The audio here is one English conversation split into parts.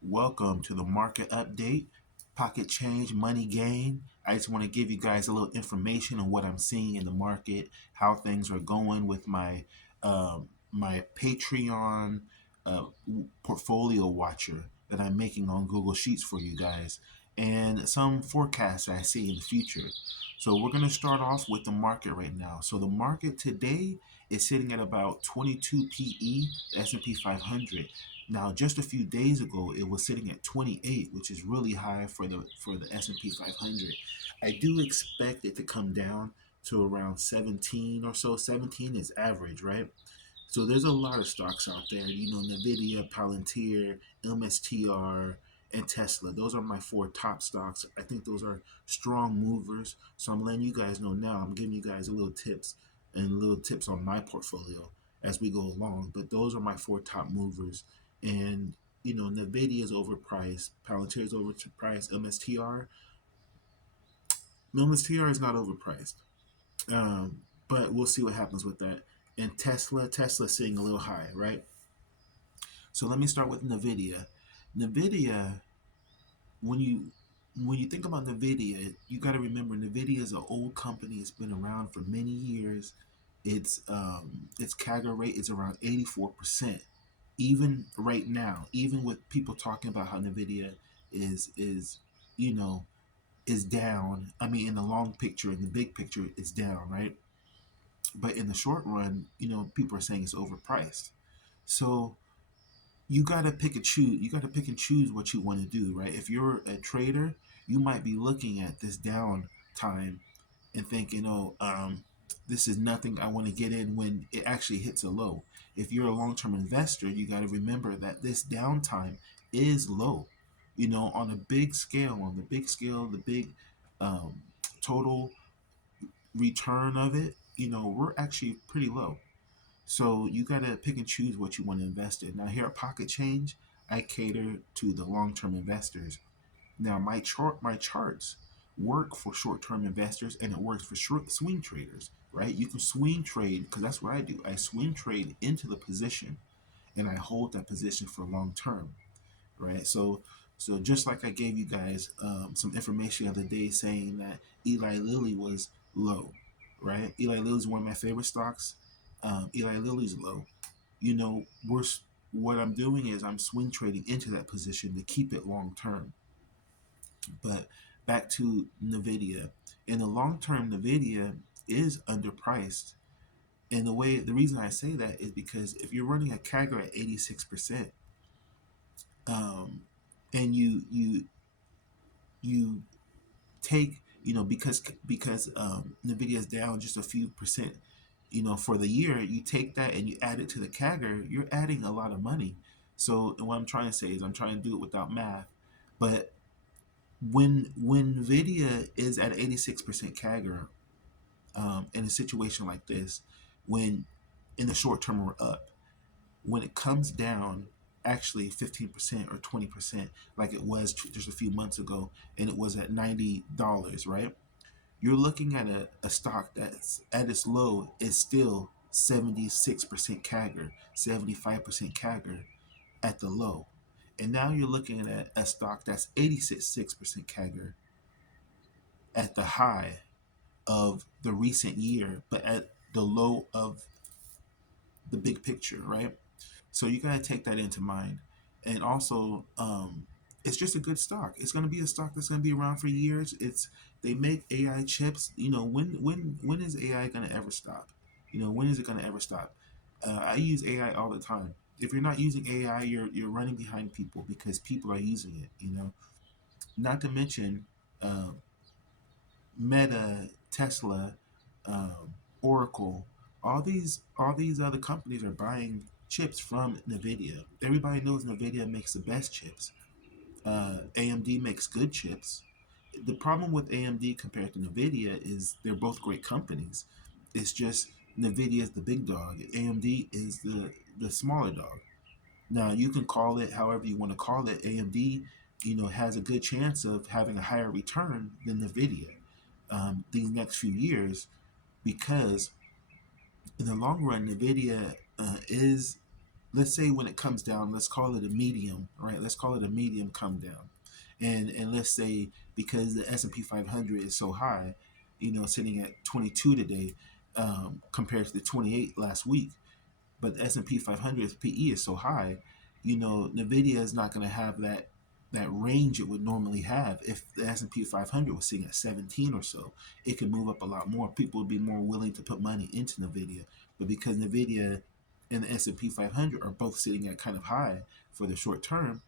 Welcome to the market update, pocket change, money gain. I just want to give you guys a little information on what I'm seeing in the market, how things are going with my Patreon uh, portfolio watcher that I'm making on Google Sheets for you guys, and some forecasts I see in the future. So we're going to start off with the market right now. So the market today is sitting at about 22 PE, S&P 500. Now, just a few days ago, it was sitting at 28, which is really high for the S&P 500. I do expect it to come down to around 17 or so. 17 is average, right? So there's a lot of stocks out there. NVDA, PLTR, MSTR, and Tesla. Those are my four top stocks. I think those are strong movers. So I'm letting you guys know now. I'm giving you guys a little tips on my portfolio as we go along. But those are my four top movers. And NVIDIA is overpriced. Palantir is overpriced. MSTR is not overpriced. But we'll see what happens with that. And Tesla's sitting a little high, right? So let me start with NVIDIA. NVIDIA, when you when you think about NVIDIA, you got to remember NVIDIA is an old company. It's been around for many years. Its CAGR rate is around 84%. Even right now, even with people talking about how NVIDIA is you know is down. I mean, in the long picture, in the big picture, it's down, right? But in the short run, people are saying it's overpriced. So you gotta pick and choose. You gotta pick and choose what you want to do, right? If you're a trader, you might be looking at this down time and thinking, "Oh, this is nothing. I want to get in when it actually hits a low." If you're a long-term investor, you got to remember that this downtime is low. On a big scale, the big um, total return of it, we're actually pretty low. So you got to pick and choose what you want to invest in. Now, here at Pocket Change, I cater to the long-term investors. Now, my charts work for short-term investors, and it works for short swing traders, right? You can swing trade because that's what I do. I swing trade into the position, and I hold that position for long term, right? So just like I gave you guys some information the other day saying that Eli Lilly was low, right? Eli Lilly is one of my favorite stocks. Eli Lilly's low. You know, we're what I'm doing is I'm swing trading into that position to keep it long term. But back to Nvidia. In the long term, Nvidia is underpriced. And the reason I say that is because if you're running a CAGR at 86%, and you take because Nvidia is down just a few percent, for the year, you take that and you add it to the CAGR, you're adding a lot of money. So what I'm trying to say is I'm trying to do it without math, but when Nvidia is at 86% CAGR, in a situation like this, when in the short term we're up, when it comes down actually 15% or 20% like it was just a few months ago, and it was at $90, right? You're looking at a stock that's at its low is still 76% CAGR, 75% CAGR at the low. And now you're looking at a stock that's 86% CAGR at the high of the recent year, but at the low of the big picture, right? So you got to take that into mind. And also, it's just a good stock. It's going to be a stock that's going to be around for years. They make AI chips. When is AI going to ever stop? When is it going to ever stop? I use AI all the time. If you're not using AI, you're running behind people because people are using it. Not to mention uh, Meta, Tesla, Oracle, all these other companies are buying chips from Nvidia. Everybody knows Nvidia makes the best chips. AMD makes good chips. The problem with AMD compared to Nvidia is they're both great companies. It's just Nvidia is the big dog. AMD is the smaller dog. Now you can call it however you want to call it. AMD, has a good chance of having a higher return than Nvidia these next few years because in the long run, Nvidia is. let's say when it comes down, let's call it a medium, right? Let's call it a medium come down, and let's say because the S&P 500 is so high, sitting at 22 today, compared to the 28 last week, but the S&P 500's PE is so high, Nvidia is not going to have that range it would normally have. If the S&P 500 was sitting at 17 or so, it could move up a lot more. People would be more willing to put money into Nvidia. But because Nvidia and the S&P 500 are both sitting at kind of high for the short term,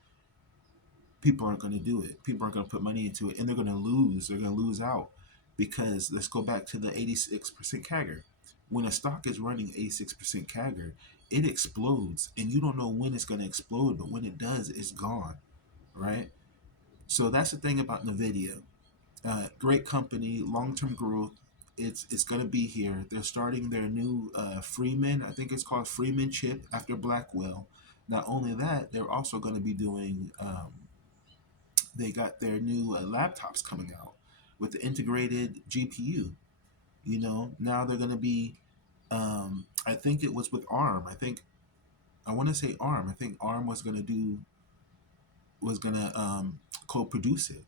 people aren't going to do it. People aren't going to put money into it, and they're going to lose. They're going to lose out because let's go back to the 86% CAGR. When a stock is running 86% CAGR, it explodes, and you don't know when it's going to explode, but when it does, it's gone, right? So that's the thing about Nvidia. Great company, long-term growth. It's going to be here. They're starting their new Freeman. I think it's called Freeman chip after Blackwell. Not only that, they're also going to be doing. They got their new laptops coming out with the integrated GPU. Now they're going to be. I think it was with ARM. I want to say ARM. I think ARM was going to co-produce it.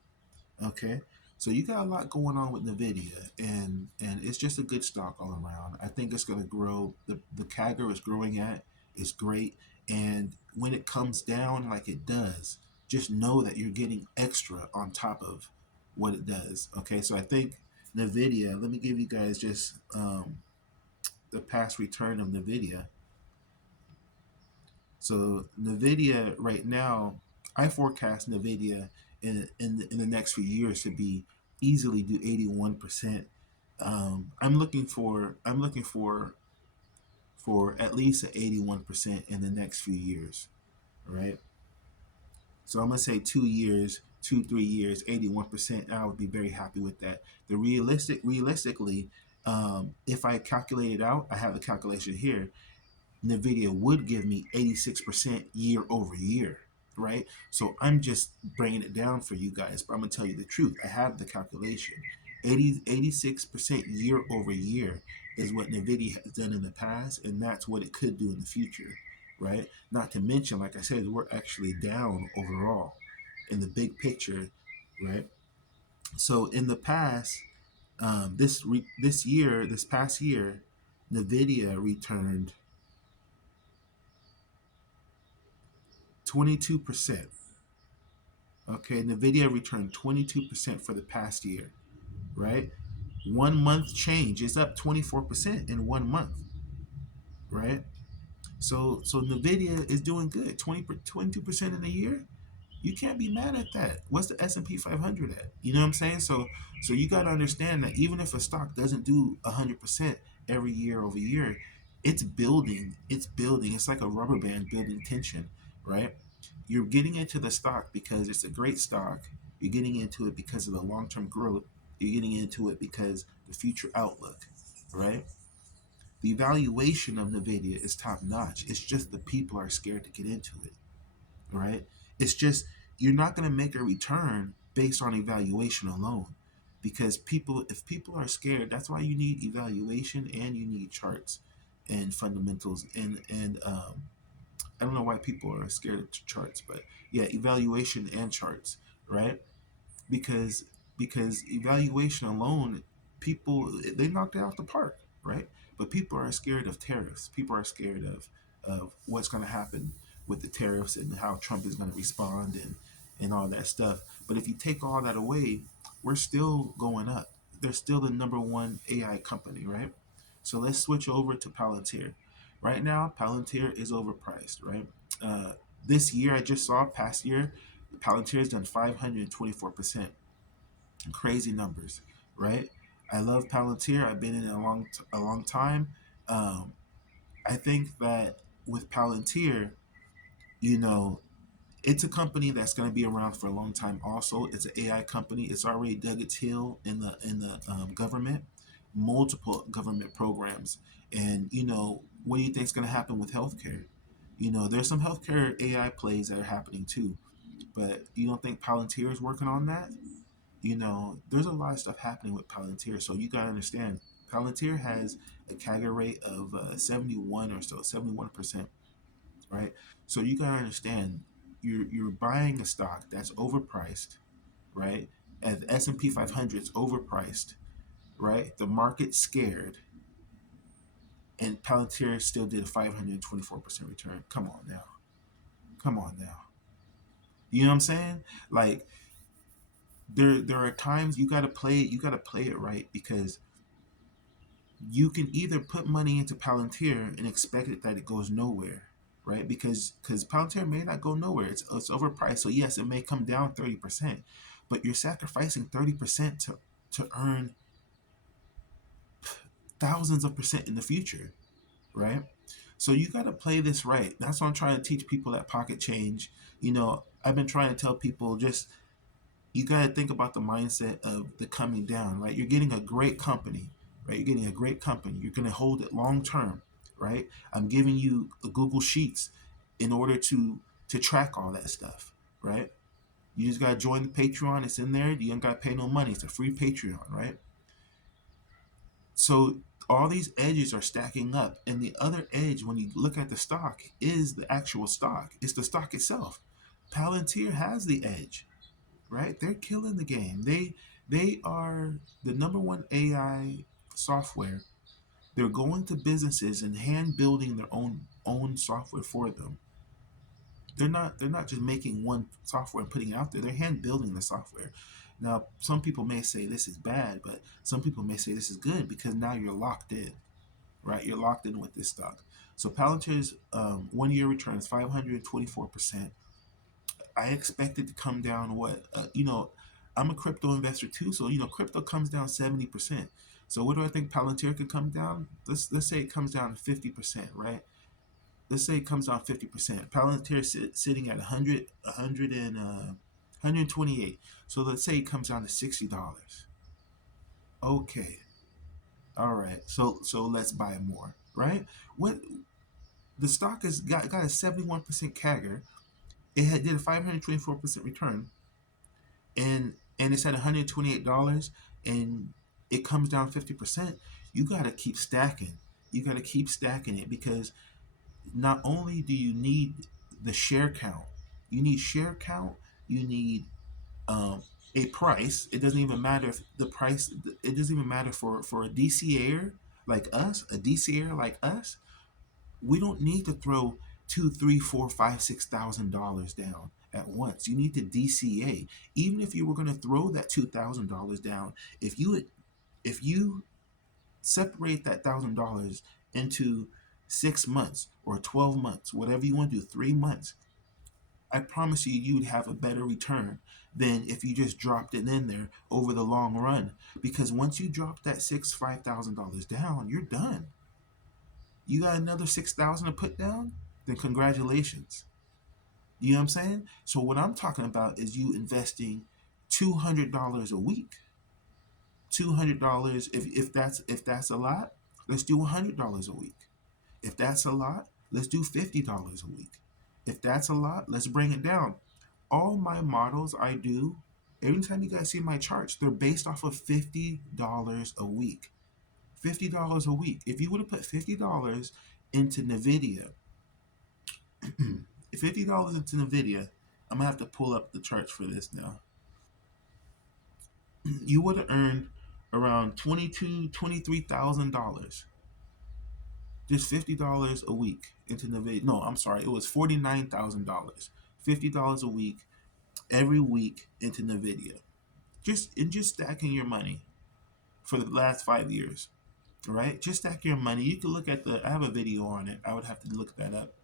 Okay, so you got a lot going on with Nvidia, and it's just a good stock all around. I think it's going to grow. The CAGR is growing at is great, and when it comes down like it does, just know that you're getting extra on top of what it does. Okay, so I think Nvidia. Let me give you guys just the past return of Nvidia. So Nvidia right now, I forecast Nvidia in the next few years to be easily do 81%. I'm looking for at least an 81% in the next few years, right? So I'm gonna say 2 years, 3 years, 81%. I would be very happy with that. Realistically, if I calculate it out, I have the calculation here. Nvidia would give me 86% year over year, right? So I'm just bringing it down for you guys, but I'm gonna tell you the truth. I have the calculation. 86% year over year is what Nvidia has done in the past, and that's what it could do in the future, right? Not to mention, like I said, we're actually down overall in the big picture, right? So in the past, this past year, Nvidia returned 22%. Okay, Nvidia returned 22% for the past year, right? 1 month change is up 24% in 1 month, right? So Nvidia is doing good. 22% in a year. You can't be mad at that. What's the S&P 500 at? You know what I'm saying? So you got to understand that even if a stock doesn't do 100% every year over year, it's building. It's building. It's like a rubber band building tension, right? You're getting into the stock because it's a great stock. You're getting into it because of the long-term growth. You're getting into it because the future outlook, right? The valuation of Nvidia is top notch. It's just the people are scared to get into it, right? It's just you're not going to make a return based on evaluation alone, because if people are scared, that's why you need evaluation and you need charts and fundamentals and I don't know why people are scared of charts, but yeah, evaluation and charts, right? because because evaluation alone, people they knocked it out the park, right? But people are scared of tariffs. People are scared of what's going to happen with the tariffs and how Trump is going to respond and all that stuff. But if you take all that away, we're still going up. They're still the number one AI company, right? So let's switch over to Palantir. Right now, Palantir is overpriced, right? This year, I just saw past year, Palantir has done 524%. Crazy numbers, right? I love Palantir. I've been in it a long time. Um, I think that with Palantir, you know, it's a company that's going to be around for a long time. Also, it's an AI company. It's already dug its heel in the government, multiple government programs, and what do you think is going to happen with healthcare? There's some healthcare AI plays that are happening too, but you don't think Palantir is working on that? There's a lot of stuff happening with Palantir. So you got to understand, Palantir has a CAGR rate of 71 or so, 71%, right? So you gotta understand, you're buying a stock that's overpriced, right? And the S&P 500 is overpriced, right? The market's scared, and Palantir still did a 524% return. Come on now, come on now. You know what I'm saying? Like there are times you gotta play it right, because you can either put money into Palantir and expect it that it goes nowhere, right? Because Palantir may not go nowhere. It's overpriced. So yes, it may come down 30%, but you're sacrificing 30% to earn thousands of percent in the future, right? So you got to play this right. That's what I'm trying to teach people at Pocket Change. I've been trying to tell people, just you got to think about the mindset of the coming down, right? You're getting a great company, right? You're getting a great company. You're going to hold it long term, right? I'm giving you the Google Sheets in order to track all that stuff, right? You just got to join the Patreon. It's in there. You don't got to pay no money. It's a free Patreon, right? So all these edges are stacking up, and the other edge, when you look at the stock, is the actual stock. It's the stock itself. Palantir has the edge, right? They're killing the game. They are the number one AI software. They're going to businesses and hand building their own software for them. They're not just making one software and putting it out there. They're hand building the software. Now, some people may say this is bad, but some people may say this is good, because now you're locked in, right? You're locked in with this stock. So Palantir's 1 year return is 524%. I expect it to come down. I'm a crypto investor too, so crypto comes down 70%. So what do I think Palantir could come down? Let's say it comes down to 50%, right? Let's say it comes down 50%. Palantir sitting at 128. So let's say it comes down to $60. Okay, all right. So let's buy more, right? What the stock has got a 71% CAGR. Did a 524% return, and it's at $128, and it comes down 50%. You got to keep stacking. You got to keep stacking it, because not only do you need the share count, you need share count, you need a price. It doesn't even matter if the price, it doesn't even matter for a DCAer like us, we don't need to throw two, three, four, five, $6,000 down at once. You need to DCA. Even if you were going to throw that $2,000 down, if you separate that $1,000 into 6 months or 12 months, whatever you want to do, 3 months, I promise you, you'd have a better return than if you just dropped it in there over the long run. Because once you drop that $5,000 down, you're done. You got another 6,000 to put down, then congratulations. You know what I'm saying? So what I'm talking about is you investing $200 a week. $200. If that's a lot, let's do $100 a week. If that's a lot, let's do $50 a week. If that's a lot, let's bring it down. All my models I do, every time you guys see my charts, they're based off of $50 a week. $50 a week. If you would have put $50 into NVIDIA, $50 into NVIDIA, I'm gonna have to pull up the charts for this now. You would have earned around $23,000. Just $50 a week into NVIDIA. No, I'm sorry, it was $49,000. $50 a week, every week into NVIDIA. Just stacking your money for the last 5 years. Right? Just stack your money. You can look at I have a video on it. I would have to look that up.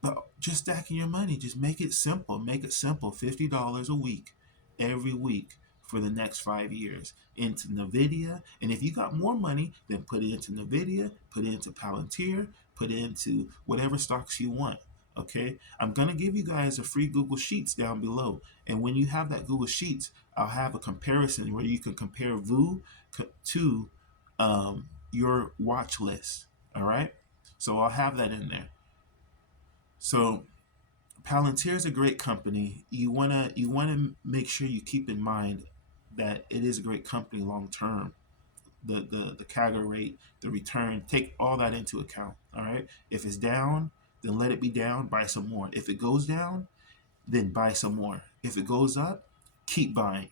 But just stacking your money, just make it simple. Make it simple. $50 a week, every week for the next 5 years into NVIDIA. And if you got more money, then put it into NVIDIA, put it into Palantir, put it into whatever stocks you want. Okay, I'm gonna give you guys a free Google Sheets down below, and when you have that Google Sheets, I'll have a comparison where you can compare VU to your watch list. All right, so I'll have that in there. So Palantir is a great company. You wanna make sure you keep in mind that it is a great company long term. The CAGR rate, the return, take all that into account. All right. If it's down, then let it be down, buy some more. If it goes down, then buy some more. If it goes up, keep buying.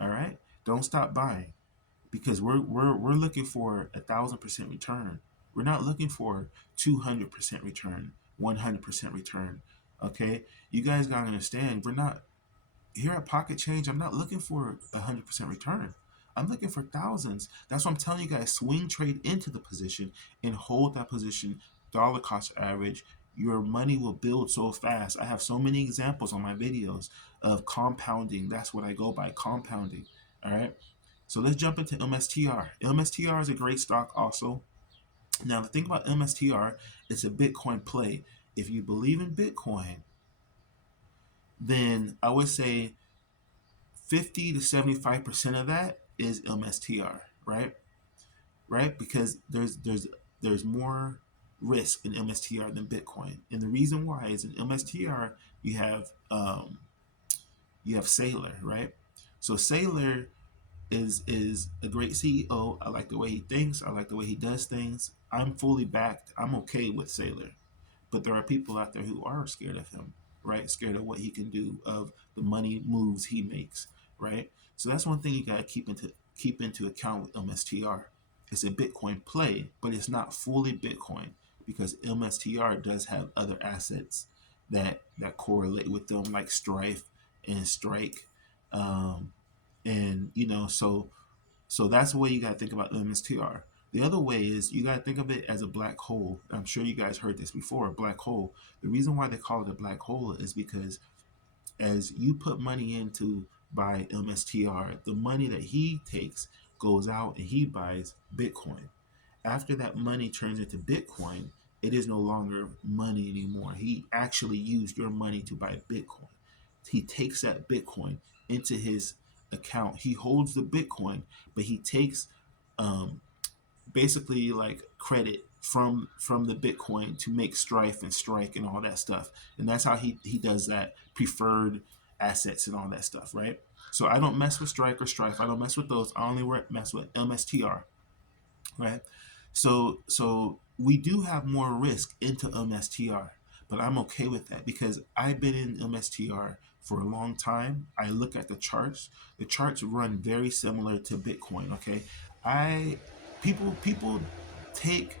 All right, don't stop buying, because we're looking for 1,000% return. We're not looking for 200% return, 100% return. Okay, you guys gotta understand. We're not here at Pocket Change. I'm not looking for 100% return. I'm looking for thousands. That's what I'm telling you guys. Swing trade into the position and hold that position. Dollar cost average. Your money will build so fast. I have so many examples on my videos of compounding. That's what I go by, compounding. All right. So let's jump into MSTR. MSTR is a great stock also. Now, the thing about MSTR, it's a Bitcoin play. If you believe in Bitcoin, then I would say 50 to 75% of that is MSTR, right? Right? Because there's more risk in MSTR than Bitcoin. And the reason why is in MSTR you have Saylor, right? So Saylor is a great CEO. I like the way he thinks. I like the way he does things. I'm fully backed. I'm okay with Saylor. But there are people out there who are scared of him, right? Scared of what he can do, of the money moves he makes, right? So that's one thing you gotta keep into account with MSTR. It's a Bitcoin play, but it's not fully Bitcoin, because MSTR does have other assets that correlate with them, like Strife and Strike, um, and so that's the way you got to think about MSTR. The other way is you got to think of it as a black hole. I'm sure you guys heard this before, a black hole. The reason why they call it a black hole is because as you put money in to buy MSTR, the money that he takes goes out and he buys Bitcoin. After that money turns into Bitcoin, it is no longer money anymore. He actually used your money to buy Bitcoin. He takes that Bitcoin into his account. He holds the Bitcoin, but he takes um, basically like credit from the Bitcoin to make Strife and Strike and all that stuff. And that's how he does that, preferred assets and all that stuff, right? So I don't mess with Strike or Strife. I don't mess with those. I only mess with MSTR, right? So we do have more risk into MSTR, but I'm okay with that because I've been in MSTR for a long time. I look at the charts. The charts run very similar to Bitcoin. Okay, I people take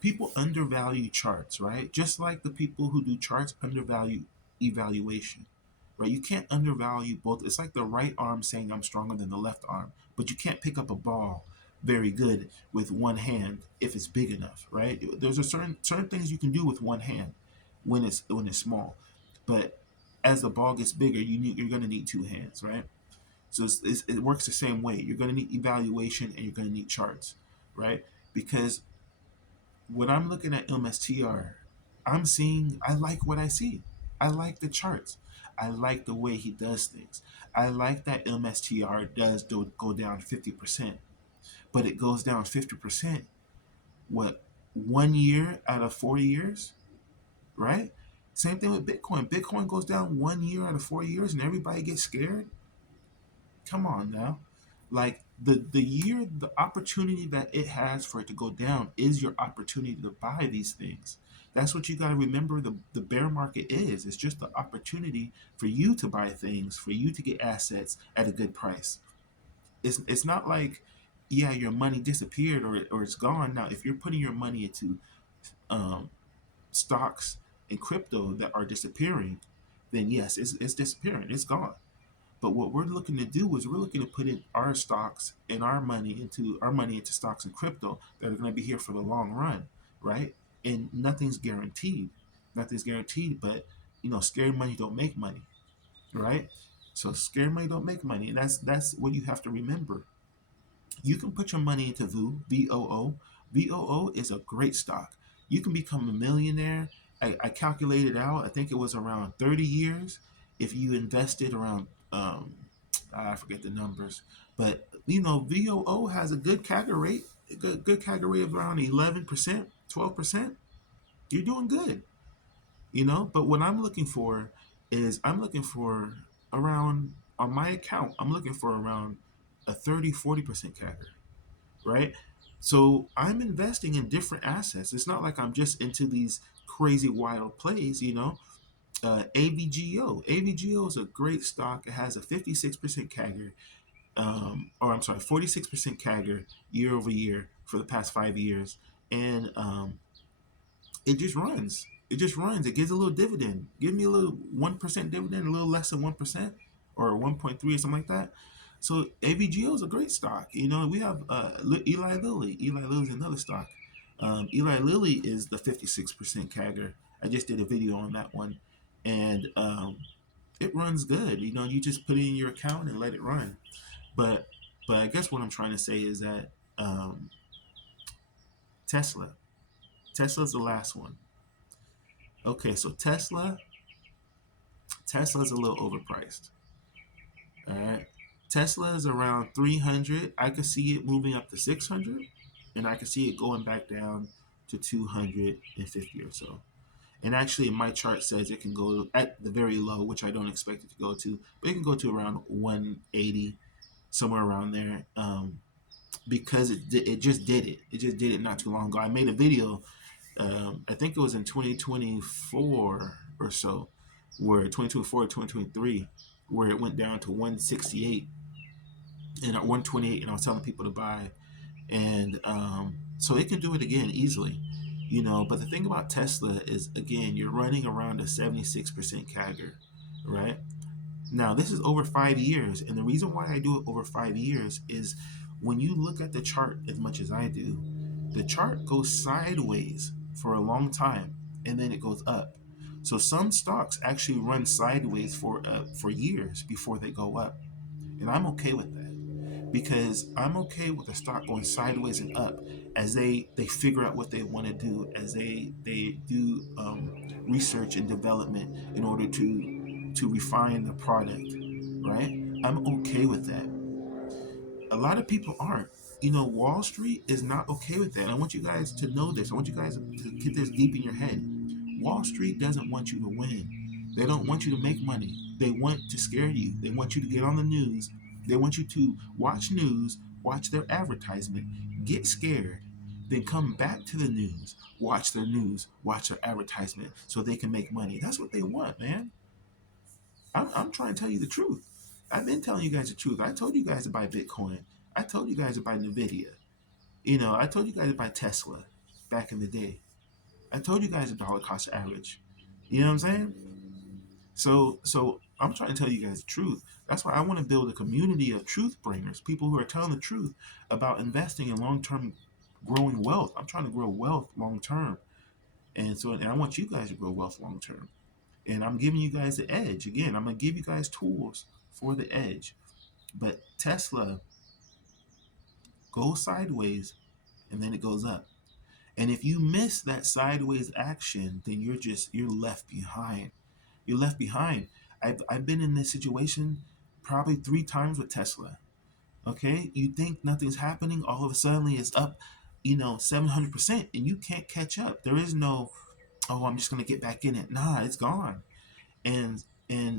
people undervalue charts, right? Just like the people who do charts undervalue evaluation, right? You can't undervalue both. It's like the right arm saying I'm stronger than the left arm, but you can't pick up a ball very good with one hand if it's big enough, right? There's a certain things you can do with one hand when it's small, but as the ball gets bigger, you're going to need two hands, right? So it works the same way. You're going to need evaluation and you're going to need charts, right? Because when I'm looking at MSTR, I like what I see. I like the charts. I like the way he does things. I like that MSTR does go down 50%, but it goes down 50%, what, 1 year out of 4 years, right? Same thing with Bitcoin. Bitcoin goes down 1 year out of 4 years and everybody gets scared. Come on now. Like the opportunity that it has for it to go down is your opportunity to buy these things. That's what you got to remember. The bear market is. It's just the opportunity for you to buy things, for you to get assets at a good price. It's not like, yeah, your money disappeared or it's gone. Now, if you're putting your money into um, stocks and crypto that are disappearing, then yes, it's disappearing. It's gone. But what we're looking to do is we're looking to put in our stocks and our money into stocks and crypto that are going to be here for the long run, right? And nothing's guaranteed. Nothing's guaranteed, but scared money don't make money, right? So scared money don't make money, and that's what you have to remember. You can put your money into VOO. VOO is a great stock. You can become a millionaire. I calculated out. I think it was around 30 years if you invested around. I forget the numbers, but VOO has a good CAGR rate. A good CAGR rate of around 11%, 12%. You're doing good, But what I'm looking for is I'm looking for around on my account. I'm looking for around a 30, 40% CAGR, right? So I'm investing in different assets. It's not like I'm just into these crazy wild plays, you know. AVGO is a great stock. It has a 56% CAGR, or I'm sorry, 46% CAGR year over year for the past 5 years, and it just runs. It just runs. It gives a little dividend. Give me a little 1% dividend, a little less than 1%, or 1.3 or something like that. So AVGO is a great stock. You know, we have Eli Lilly. Eli Lilly is another stock. Eli Lilly is the 56% CAGR. I just did a video on that one, and it runs good. You know, you just put it in your account and let it run. But I guess what I'm trying to say is that Tesla. Tesla's the last one. Okay, so Tesla's a little overpriced. All right. Tesla is around 300. I could see it moving up to 600, and I could see it going back down to 250 or so. And actually, my chart says it can go at the very low, which I don't expect it to go to, but it can go to around 180, somewhere around there, because it just did it. It just did it not too long ago. I made a video, I think it was in 2024 or so, where 2024 or 2023, where it went down to 168 and at 128, and I was telling people to buy, and so it can do it again easily, you know. But the thing about Tesla is, again, you're running around a 76% CAGR, right? Now this is over 5 years, and the reason why I do it over 5 years is when you look at the chart as much as I do, the chart goes sideways for a long time, and then it goes up. So some stocks actually run sideways for years before they go up, and I'm okay with that, because I'm okay with the stock going sideways and up as they figure out what they want to do, as they do research and development in order to refine the product, right? I'm okay with that. A lot of people aren't. You know, Wall Street is not okay with that. I want you guys to know this. I want you guys to get this deep in your head. Wall Street doesn't want you to win. They don't want you to make money. They want to scare you. They want you to get on the news. They want you to watch news, watch their advertisement, get scared, then come back to the news, watch their news, watch their advertisement so they can make money. That's what they want, man. I'm trying to tell you the truth. I've been telling you guys the truth. I told you guys to buy Bitcoin. I told you guys to buy NVDA. You know, I told you guys to buy Tesla back in the day. I told you guys a dollar cost average. You know what I'm saying? So I'm trying to tell you guys the truth. That's why I want to build a community of truth bringers, people who are telling the truth about investing in long-term growing wealth. I'm trying to grow wealth long term. And I want you guys to grow wealth long term. And I'm giving you guys the edge. Again, I'm gonna give you guys tools for the edge. But Tesla goes sideways and then it goes up. And if you miss that sideways action, then you're left behind. You're left behind. I've been in this situation probably 3 times with Tesla. Okay, you think nothing's happening, all of a sudden it's up, 700%, and you can't catch up. There is no, oh, I'm just gonna get back in it. Nah, it's gone. And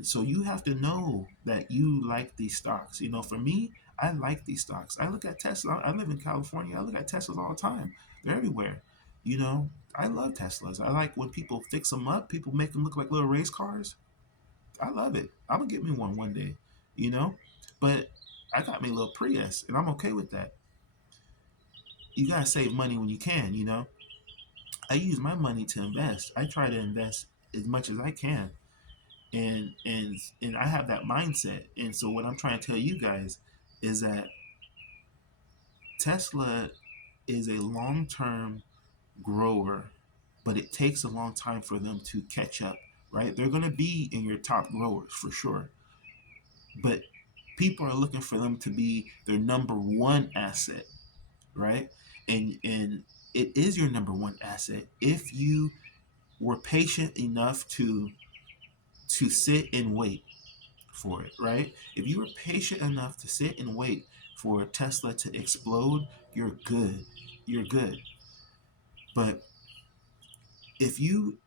so you have to know that you like these stocks. For me, I like these stocks. I look at Tesla. I live in California. I look at Teslas all the time. They're everywhere. I love Teslas. I like when people fix them up. People make them look like little race cars. I love it. I'm gonna get me one day. You know, but I got me a little Prius, and I'm okay with that. You gotta save money when you can. I use my money to invest. I try to invest as much as I can, and I have that mindset. And so what I'm trying to tell you guys is that Tesla is a long-term grower, but it takes a long time for them to catch up, right? They're going to be in your top growers for sure, but people are looking for them to be their number one asset, right? And it is your number one asset if you were patient enough to sit and wait for it, right? If you were patient enough to sit and wait for Tesla to explode, you're good. You're good. But if you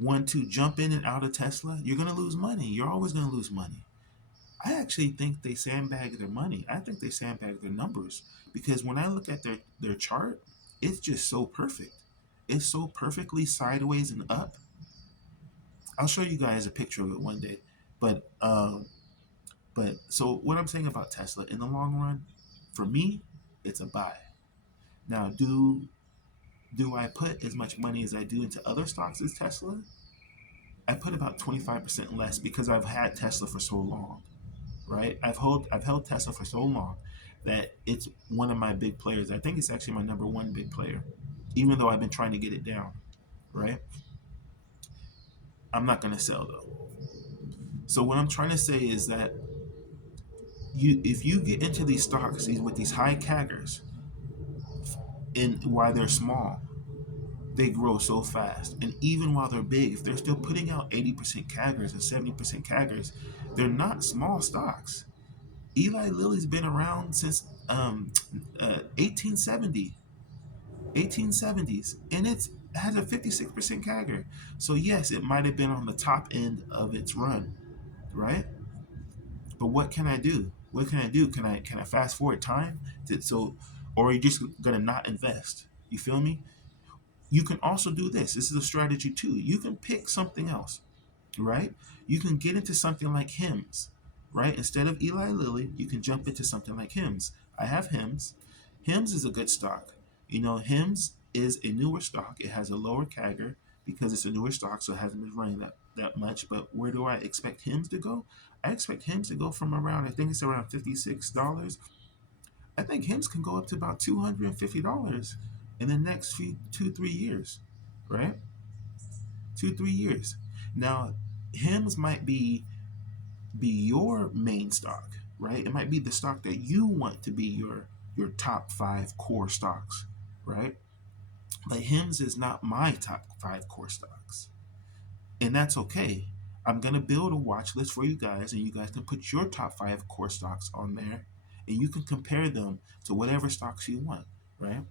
want to jump in and out of Tesla, you're gonna lose money. You're always gonna lose money. I actually think they sandbag their money. I think they sandbag their numbers because when I look at their chart, it's just so perfect. It's so perfectly sideways and up. I'll show you guys a picture of it one day. But so what I'm saying about Tesla in the long run, for me, it's a buy. Now, do I put as much money as I do into other stocks as Tesla? I put about 25% less because I've had Tesla for so long, right? I've held Tesla for so long that it's one of my big players. I think it's actually my number one big player, even though I've been trying to get it down, right? I'm not gonna sell though. So what I'm trying to say is that if you get into these stocks with these high CAGRs, and while they're small, they grow so fast. And even while they're big, if they're still putting out 80% CAGRs and 70% CAGRs, they're not small stocks. Eli Lilly's been around since 1870, 1870s, and it has a 56% CAGR. So yes, it might have been on the top end of its run, right? But what can I do? What can I do? Can I fast forward time? Or are you just gonna not invest? You feel me? You can also do this. This is a strategy too. You can pick something else, right? You can get into something like HIMS, right? Instead of Eli Lilly, you can jump into something like HIMS. I have HIMS. HIMS is a good stock. HIMS is a newer stock. It has a lower CAGR because it's a newer stock, so it hasn't been running that much. But where do I expect HIMS to go? I expect HIMS to go from around, I think it's around $56. I think HIMS can go up to about $250 in the next few 2-3 years, right? 2-3 years. Now, HIMS might be your main stock, right? It might be the stock that you want to be your top five core stocks, right? But HIMS is not my top five core stocks, and that's okay. I'm gonna build a watch list for you guys, and you guys can put your top five core stocks on there, and you can compare them to whatever stocks you want, right?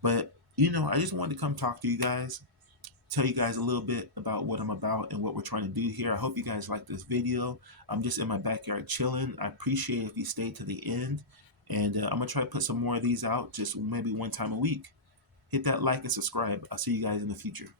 But I just wanted to come talk to you guys, tell you guys a little bit about what I'm about and what we're trying to do here. I hope you guys like this video. I'm just in my backyard chilling. I appreciate if you stay to the end, and I'm gonna try to put some more of these out, just maybe one time a week. Hit that like and subscribe. I'll see you guys in the future.